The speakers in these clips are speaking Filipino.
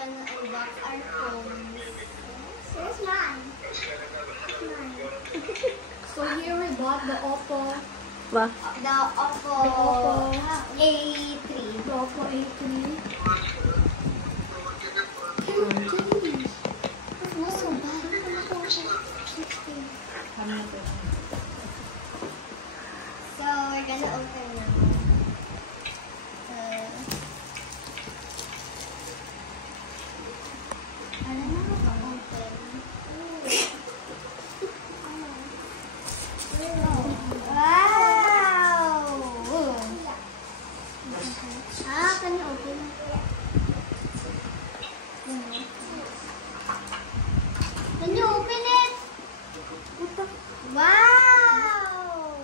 gonna unbox our phones. Here's mine. So here we got the Oppo. Ba? The Oppo A3. The Oppo A3. Not so bad. So we're gonna open now. I don't know how to open. Wow! Can you open? Can you open it? Wow!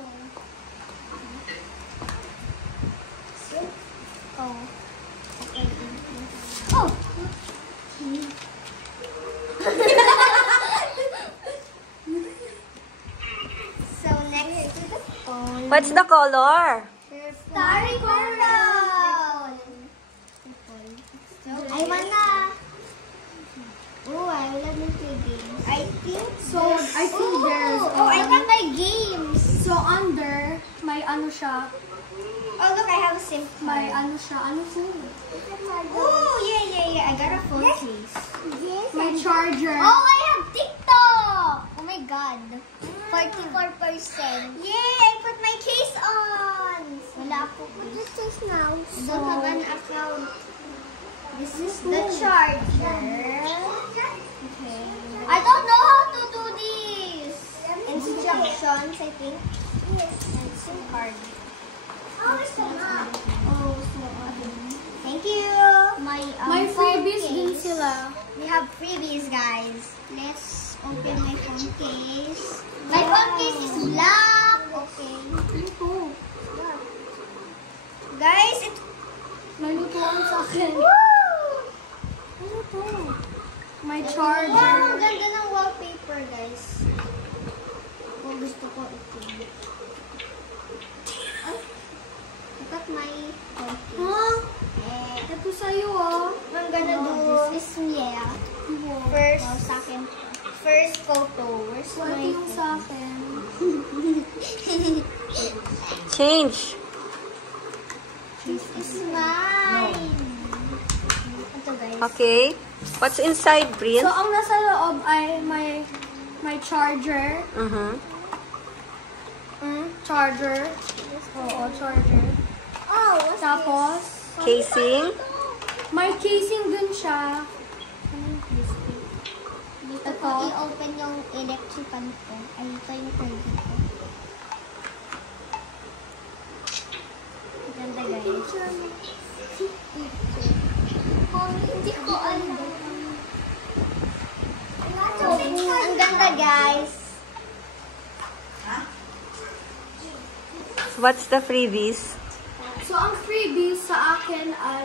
Oh. Oh! So next to the phone. What's the color? Starry coral! I wanna... Oh, I love my games. I think So, I think there's... I want my games. So, under, may ano siya, Oh, look, I have a SIM may card. ano siya, ano siya? Oh, yeah. I got a phone case. May charger. Oh, I have TikTok! Oh my God. 44%. Yay! I put my case on! Wala ako. What is this now? I don't have an account. This is the charger. Okay. I don't know how to do this. Instructions, I think. Yes. And SIM card. Oh, it's not. Oh, so thank you. May phone freebies din case. sila. We have freebies, guys. Let's open my phone case. My phone case is black. Okay. Ito. Guys, it... May lutuan sa akin. Woo! Ano to? May Wow, charger. ang ganda ng wallpaper, guys. Oh, gusto ko ito. Ay, look at my phone case. Huh? Eh, Ito sa'yo, oh. I'm gonna do this, yeah. First, sa akin. First photo. Where's Ito my yung sa akin. Change. This is mine. Ito, guys. Okay. What's inside, Prince? So, ang nasa loob ay may charger. Charger. Oo, charger. Oh, what's Tapos, Casing. may casing dun siya. Dito ko i-open yung electric fan ko. Ay, ito yung pwede ko. Ganda, guys. Hindi ko alam. Ang ganda, guys. What's the freebies? So, ang freebies sa akin ay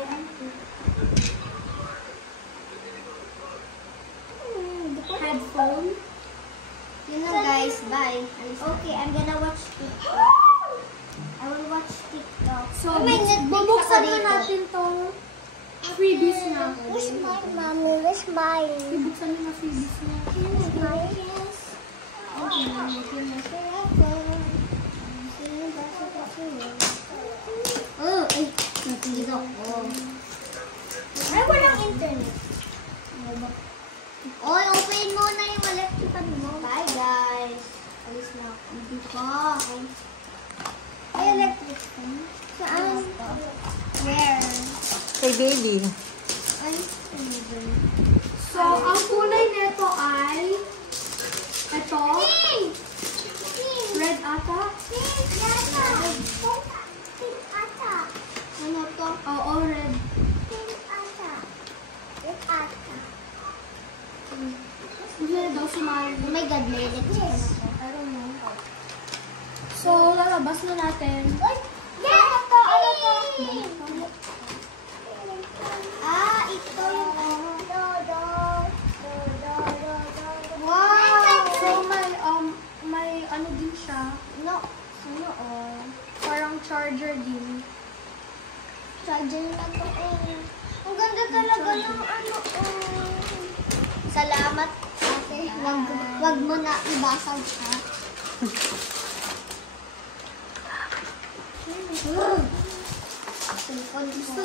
headphone. You know, guys, bye. Okay, I'm gonna watch TikTok. I will watch TikTok. So, may Netflix bubuksan ako na dito. natin tong freebies na. Where's mine, mommy? Where's mine? Bubuksan na na freebies na. Here's mine. Oh, ay, natilo ko. Ay, walang internet. Oy, open mo na yung electric fan mo. Bye, guys. Alis na ako. Hindi pa. Ay, electric fan. Saan? Where? Hey, baby. Ay, So, ang kulay nito ay ito. Pink! Red ata. Pink yata. Pink ata. Ano to? Oo, red. Pink ata. Pink ata. Hindi na daw sumali. Oh my God, may electric fan ako. I don't know. So, lalabas na natin. Uy! Yan! Ito! Ano to? Ah, ito yung wow! So, may ano din siya. No. Ano oh? Parang charger din. Charger na to eh. Ang ganda talaga ng ano. Salamat, ate. Wag mo na ibasag, ha? Gusto